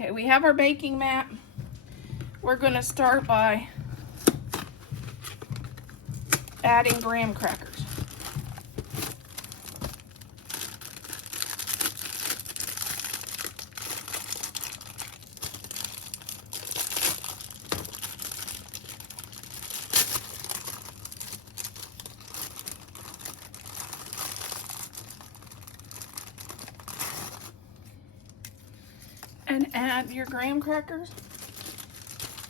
Okay, we have our baking mat. We're going to start by adding graham crackers. And add your graham crackers.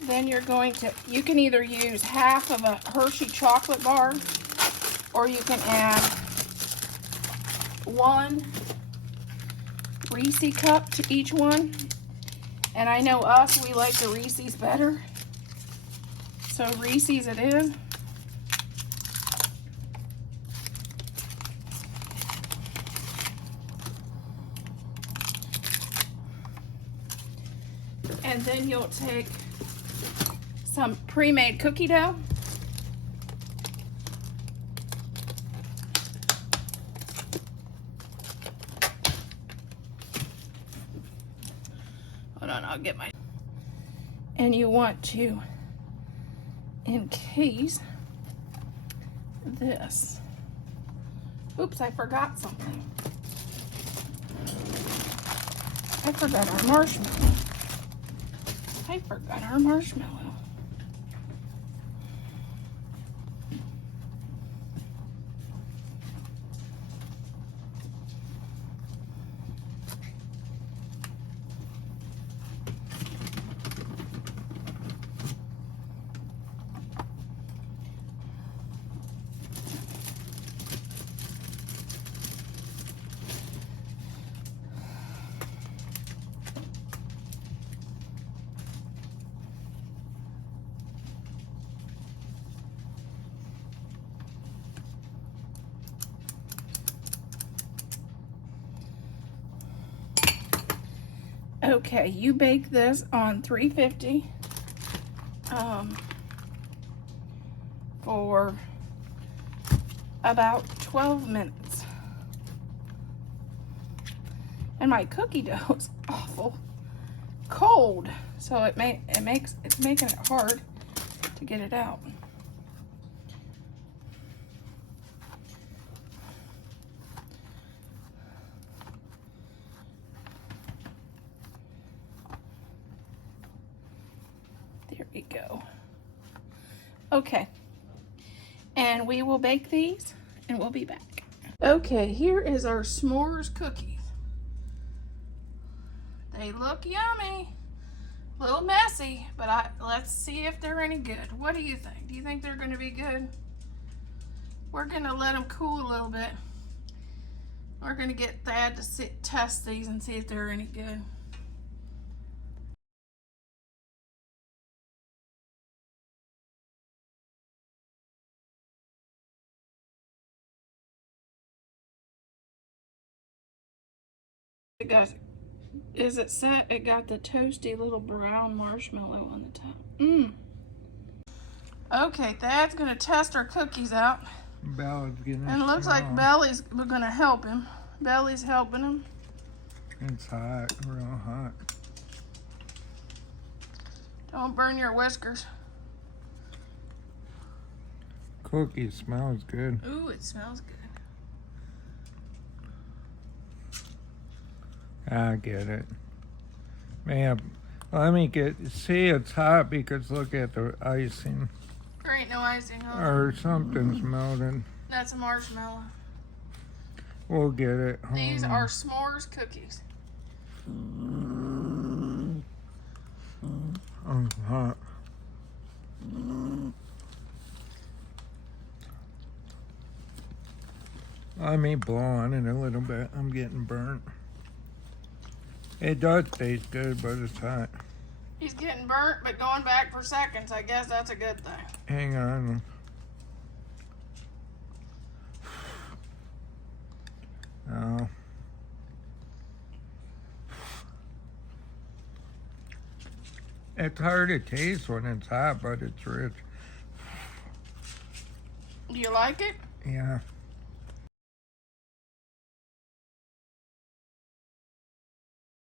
Then you're going to, you can either use half of a Hershey chocolate bar, or you can add 1 Reese cup to each one. And I know us, we like the Reese's better. So Reese's it is. And then you'll take some pre-made cookie dough. Hold on, I'll get my... And you want to encase this. Oops, I forgot something. I forgot our marshmallow. I forgot our marshmallow. Okay, you bake this on 350 for about 12 minutes. And my cookie dough is awful cold, so it's making it hard to get it out. There we go. Okay, and we will bake these and we'll be back. Okay, here is our s'mores cookies. They look yummy, a little messy, but let's see if they're any good. What do you think? Do you think they're going to be good? We're going to let them cool a little bit. We're going to get Thad to test these and see if they're any good. Is it set? It got the toasty little brown marshmallow on the top. Okay, Thad's gonna test our cookies out. Bella's getting And it looks like Belly's gonna help him. Belly's helping him. It's hot, real hot. Don't burn your whiskers. Cookie smells good. Ooh, it smells good. I get it. Man, let me see it's hot because look at the icing. There ain't no icing, huh? Or something's melted. That's a marshmallow. We'll get it. These are s'mores cookies. Oh, hot. Let me blow on it a little bit. I'm getting burnt. It does taste good, but it's hot. He's getting burnt, but going back for seconds. I guess that's a good thing. Hang on. Oh. It's hard to taste when it's hot, but it's rich. Do you like it? Yeah.